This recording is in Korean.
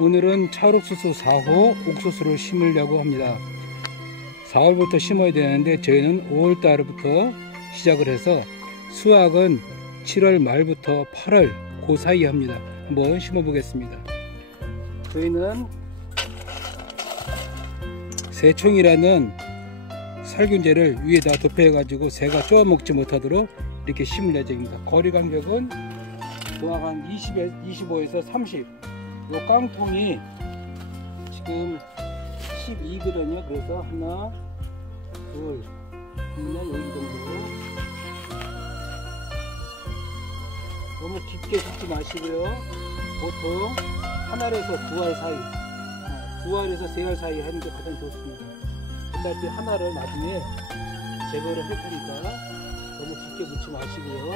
오늘은 찰옥수수 4호 옥수수를 심으려고 합니다. 4월부터 심어야 되는데 저희는 5월달부터 시작을 해서 수확은 7월 말부터 8월 그 사이에 합니다. 한번 심어 보겠습니다. 저희는 새총이라는 살균제를 위에다 덮여 가지고 새가 쪼아 먹지 못하도록 이렇게 심을 예정입니다. 거리 간격은 정확 한 25에서 30. 요 깡통이 지금 12거든요. 그래서 하나, 둘, 여기 정도. 너무 깊게 붓지 마시고요. 보통 한 알에서 두 알 사이, 두 알에서 세 알 사이 하는 게 가장 좋습니다. 어차피 하나를 나중에 제거를 할 테니까 너무 깊게 붓지 마시고요.